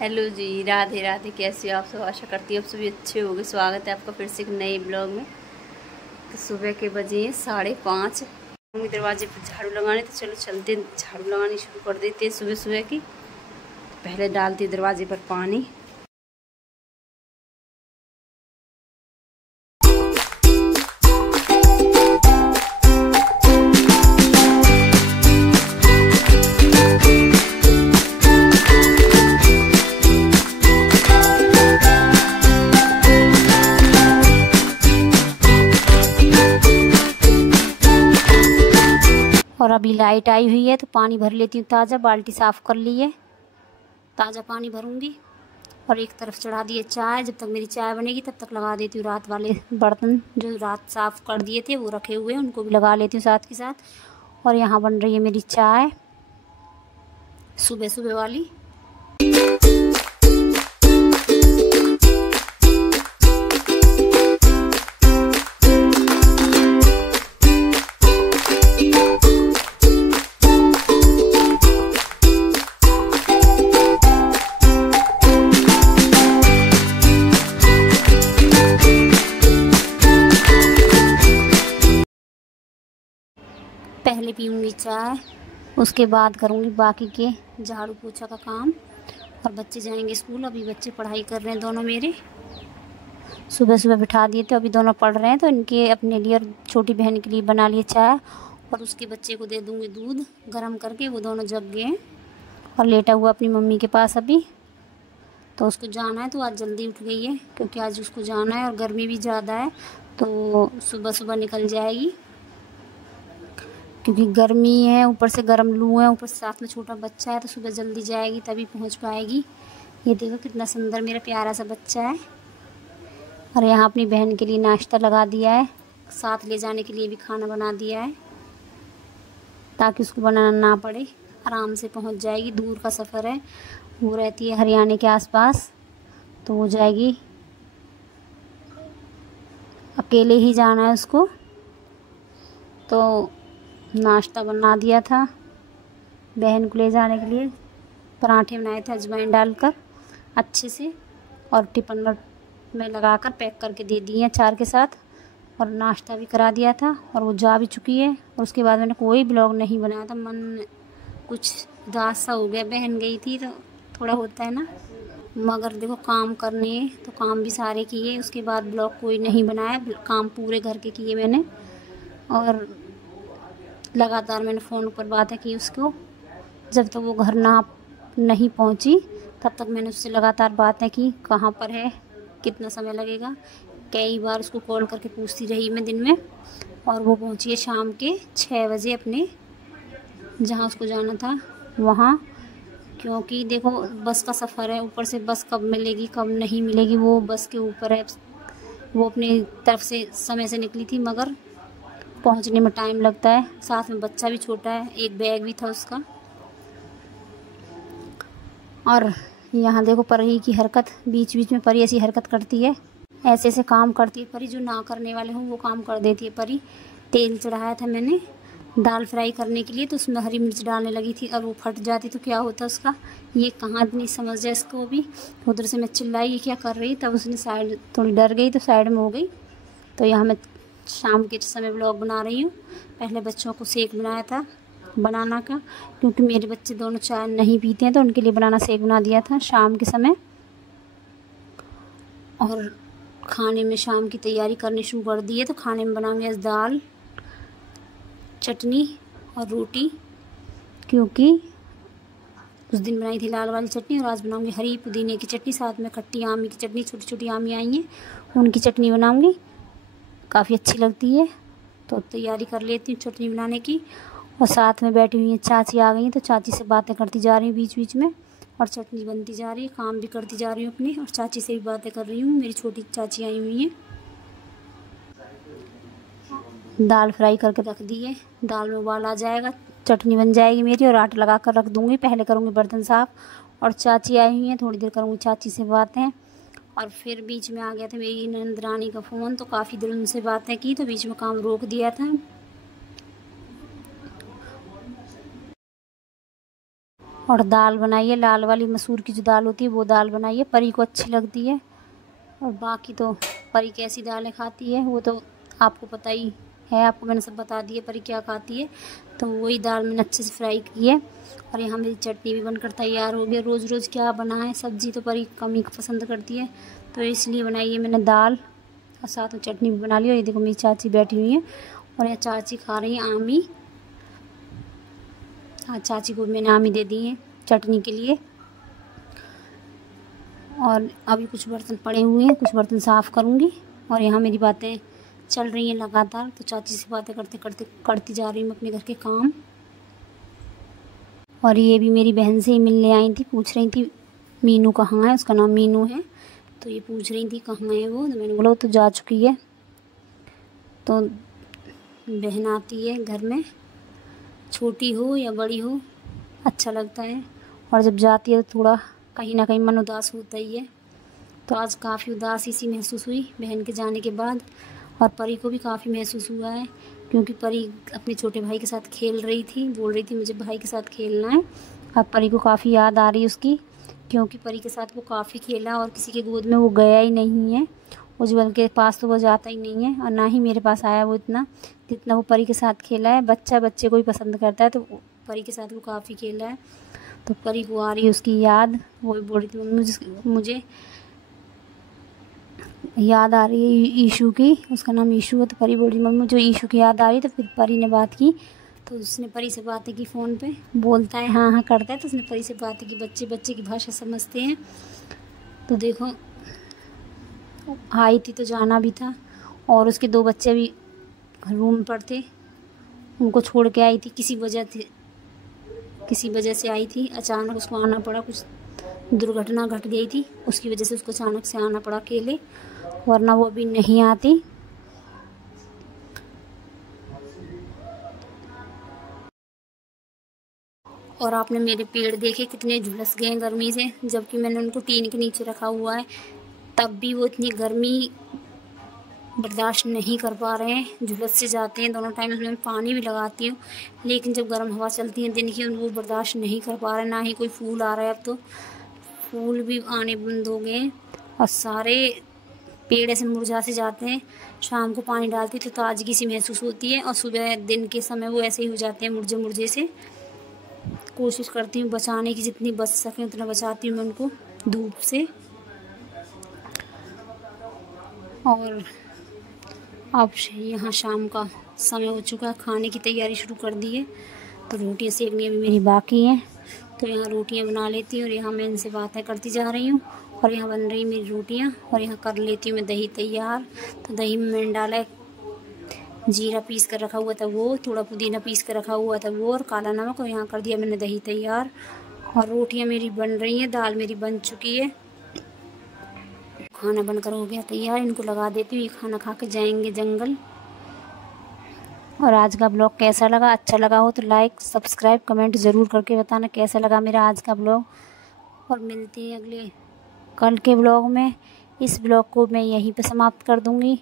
Hello जी, राधे राधे। कैसे हो आप सब? आशा करती हूँ आप सभी अच्छे होंगे। स्वागत है आपका फिर से एक नए ब्लॉग में। तो सुबह के बजे हैं 5:30। दरवाजे पर झाड़ू लगाने, तो चलो चलते झाड़ू लगानी शुरू कर देते हैं सुबह सुबह की। पहले डालती हूँ दरवाजे पर पानी। और अभी लाइट आई हुई है तो पानी भर लेती हूँ ताज़ा। बाल्टी साफ़ कर ली है, ताज़ा पानी भरूँगी। और एक तरफ चढ़ा दिए चाय। जब तक मेरी चाय बनेगी तब तक लगा देती हूँ रात वाले बर्तन जो रात साफ़ कर दिए थे, वो रखे हुए हैं, उनको भी लगा लेती हूँ साथ के साथ। और यहाँ बन रही है मेरी चाय सुबह सुबह वाली। पहले पीऊँगी चाय, उसके बाद करूँगी बाकी के झाड़ू पोछा का काम। और बच्चे जाएंगे स्कूल। अभी बच्चे पढ़ाई कर रहे हैं दोनों मेरे। सुबह सुबह बिठा दिए थे, अभी दोनों पढ़ रहे हैं, तो इनके अपने लिए और छोटी बहन के लिए बना लिए चाय। और उसके बच्चे को दे दूँगी दूध गर्म करके। वो दोनों जग गए हैं और लेटा हुआ अपनी मम्मी के पास अभी। तो उसको जाना है, तो आज जल्दी उठ गई है क्योंकि आज उसको जाना है और गर्मी भी ज़्यादा है, तो सुबह सुबह निकल जाएगी। क्योंकि गर्मी है, ऊपर से गर्म लू है, ऊपर से साथ में छोटा बच्चा है, तो सुबह जल्दी जाएगी तभी पहुंच पाएगी। ये देखो कितना सुंदर मेरा प्यारा सा बच्चा है। और यहाँ अपनी बहन के लिए नाश्ता लगा दिया है, साथ ले जाने के लिए भी खाना बना दिया है ताकि उसको बनाना ना पड़े, आराम से पहुंच जाएगी। दूर का सफ़र है, वो रहती है हरियाणा के आसपास, तो वो जाएगी। अकेले ही जाना है उसको। तो नाश्ता बना दिया था बहन को ले जाने के लिए। पराठे बनाए थे अजवाइन डालकर अच्छे से, और टिफ़िन में लगाकर पैक करके दे दिए हैं अचार के साथ। और नाश्ता भी करा दिया था और वो जा भी चुकी है। और उसके बाद मैंने कोई ब्लॉग नहीं बनाया था, मन कुछ उदास सा हो गया। बहन गई थी तो थोड़ा होता है ना, मगर देखो काम करने तो काम भी सारे किए। उसके बाद ब्लॉग कोई नहीं बनाया, काम पूरे घर के किए मैंने। और लगातार मैंने फ़ोन पर बातें की उसको। जब तक वो घर नहीं पहुंची तब तक मैंने उससे लगातार बातें की, कहाँ पर है, कितना समय लगेगा। कई बार उसको कॉल करके पूछती रही मैं दिन में। और वो पहुंची है शाम के 6 बजे अपने जहाँ उसको जाना था वहाँ। क्योंकि देखो बस का सफ़र है, ऊपर से बस कब मिलेगी कब नहीं मिलेगी वो बस के ऊपर है। वो अपनी तरफ से समय से निकली थी, मगर पहुंचने में टाइम लगता है। साथ में बच्चा भी छोटा है, एक बैग भी था उसका। और यहाँ देखो परी की हरकत, बीच बीच में परी ऐसी हरकत करती है, ऐसे ऐसे काम करती है परी, जो ना करने वाले हों वो काम कर देती है परी। तेल चढ़ाया था मैंने दाल फ्राई करने के लिए, तो उसमें हरी मिर्च डालने लगी थी और वो फट जाती तो क्या होता उसका। ये कहाँ नहीं समझ जाए इसको भी। उधर से मैं चिल्लाई ये क्या कर रही, तब उसने साइड थोड़ी डर गई तो साइड में हो गई। तो यहाँ मैं शाम के समय व्लॉग बना रही हूँ। पहले बच्चों को शेक बनाया था बनाना का, क्योंकि मेरे बच्चे दोनों चाय नहीं पीते हैं, तो उनके लिए बनाना शेक बना दिया था शाम के समय। और खाने में शाम की तैयारी करनी शुरू कर दी है। तो खाने में बनाऊंगी आज दाल, चटनी और रोटी, क्योंकि उस दिन बनाई थी लाल वाली चटनी, और आज बनाऊंगी हरी पुदीने की चटनी, साथ में खट्टी आमी की चटनी। छोटी छोटी आमी आई हैं, उनकी चटनी बनाऊंगी, काफ़ी अच्छी लगती है। तो तैयारी कर लेती हूँ चटनी बनाने की। और साथ में बैठी हुई हैं चाची, आ गई हैं, तो चाची से बातें करती जा रही हूँ बीच बीच में, और चटनी बनती जा रही है, काम भी करती जा रही हूँ अपने, और चाची से भी बातें कर रही हूँ। मेरी छोटी चाची आई हुई हैं। दाल फ्राई करके रख दी है, दाल में उबाल आ जाएगा, चटनी बन जाएगी मेरी, और आटा लगा कर रख दूँगी। पहले करूँगी बर्तन साफ़। और चाची आई हुई हैं, थोड़ी देर करूँगी चाची से बातें। और फिर बीच में आ गया था मेरी नंद रानी का फ़ोन, तो काफ़ी देर उनसे बातें की, तो बीच में काम रोक दिया था। और दाल बनाई है, लाल वाली मसूर की जो दाल होती है वो दाल बनाई है। परी को अच्छी लगती है, और बाकी तो परी कैसी दालें खाती है वो तो आपको पता ही है, आपको मैंने सब बता दिया परी क्या खाती है। तो वही दाल मैंने अच्छे से फ्राई की है। और यहाँ मेरी चटनी भी बनकर तैयार हो गई। रोज़ रोज़ क्या बनाएं, सब्ज़ी तो परी कम ही पसंद करती है, तो इसलिए बनाई है मैंने दाल, और साथ में चटनी भी बना ली। और ये देखो मेरी चाची बैठी हुई है, और यहाँ चाची खा रही है आमी। हाँ, चाची को मैंने आमी दे दी है चटनी के लिए। और अभी कुछ बर्तन पड़े हुए हैं, कुछ बर्तन साफ़ करूँगी। और यहाँ मेरी बातें चल रही हैं लगातार, तो चाची से बातें करते करते करती जा रही हूँ अपने घर के काम। और ये भी मेरी बहन से ही मिलने आई थी, पूछ रही थी मीनू कहाँ है, उसका नाम मीनू है। तो ये पूछ रही थी कहाँ है वो, तो मैंने बोला वो तो जा चुकी है। तो बहन आती है घर में, छोटी हो या बड़ी हो अच्छा लगता है, और जब जाती है तो थोड़ा कहीं ना कहीं मन उदास होता ही है। तो आज काफ़ी उदासी सी महसूस हुई बहन के जाने के बाद। और परी को भी काफ़ी महसूस हुआ है, क्योंकि परी अपने छोटे भाई के साथ खेल रही थी, बोल रही थी मुझे भाई के साथ खेलना है। अब परी को काफ़ी याद आ रही है उसकी, क्योंकि परी के साथ वो काफ़ी खेला, और किसी के गोद में वो गया ही नहीं है। उज्ज्वल के पास तो वो जाता ही नहीं है, और ना ही मेरे पास आया वो इतना जितना वो परी के साथ खेला है। बच्चा बच्चे को ही पसंद करता है, तो परी के साथ वो काफ़ी खेला है। तो परी को आ रही है उसकी याद, वो भी बोल रही थी मम्मी मुझे याद आ रही है ईशू की, उसका नाम ईशू है। तो परी बोल रही मम्मी मुझे ईशू की याद आ रही। तो फिर परी ने बात की, तो उसने परी से बातें की, फ़ोन पे बोलता है हाँ हाँ करता है। तो उसने परी से बातें की, बच्चे बच्चे की भाषा समझते हैं। तो देखो आई थी तो जाना भी था, और उसके 2 बच्चे भी रूम पर थे, उनको छोड़ के आई थी, किसी वजह से आई थी। अचानक उसको आना पड़ा, कुछ दुर्घटना घट गई थी, उसकी वजह से उसको अचानक से आना पड़ा अकेले, वरना वो अभी नहीं आती। और आपने मेरे पेड़ देखे कितने झुलस गए हैं गर्मी से, जबकि मैंने उनको टीन के नीचे रखा हुआ है, तब भी वो इतनी गर्मी बर्दाश्त नहीं कर पा रहे हैं, झुलस से जाते हैं। दोनों टाइम उसमें पानी भी लगाती हूँ, लेकिन जब गर्म हवा चलती है दिन की वो बर्दाश्त नहीं कर पा रहे हैं। ना ही कोई फूल आ रहा है, अब तो फूल भी आने बंद हो गए हैं, और सारे पेड़ ऐसे मुरझा से जाते हैं। शाम को पानी डालती तो ताजगी सी महसूस होती है, और सुबह दिन के समय वो ऐसे ही हो जाते हैं मुरझे मुरझे से। कोशिश करती हूँ बचाने की, जितनी बच सकें उतना बचाती हूँ मैं उनको धूप से। और अब यहाँ शाम का समय हो चुका है, खाने की तैयारी शुरू कर दी है। तो रोटियाँ सेकनी अभी मेरी बाकी हैं, तो यहाँ रोटियाँ बना लेती हूँ, और यहाँ मैं इनसे बातें करती जा रही हूँ। और यहाँ बन रही मेरी रोटियाँ, और यहाँ कर लेती हूँ मैं दही तैयार। तो दही में मैंने डाला जीरा पीस कर रखा हुआ था वो, थोड़ा पुदीना पीस कर रखा हुआ था वो, और काला नमक, और यहाँ कर दिया मैंने दही तैयार। और रोटियाँ मेरी बन रही हैं, दाल मेरी बन चुकी है, खाना बनकर हो गया तैयार। इनको लगा देती हूँ, ये खाना खा के जाएंगे जंगल। और आज का ब्लॉग कैसा लगा, अच्छा लगा हो तो लाइक सब्सक्राइब कमेंट ज़रूर करके बताना कैसा लगा मेरा आज का ब्लॉग। और मिलते हैं अगले कल के ब्लॉग में। इस ब्लॉग को मैं यहीं पे समाप्त कर दूँगी।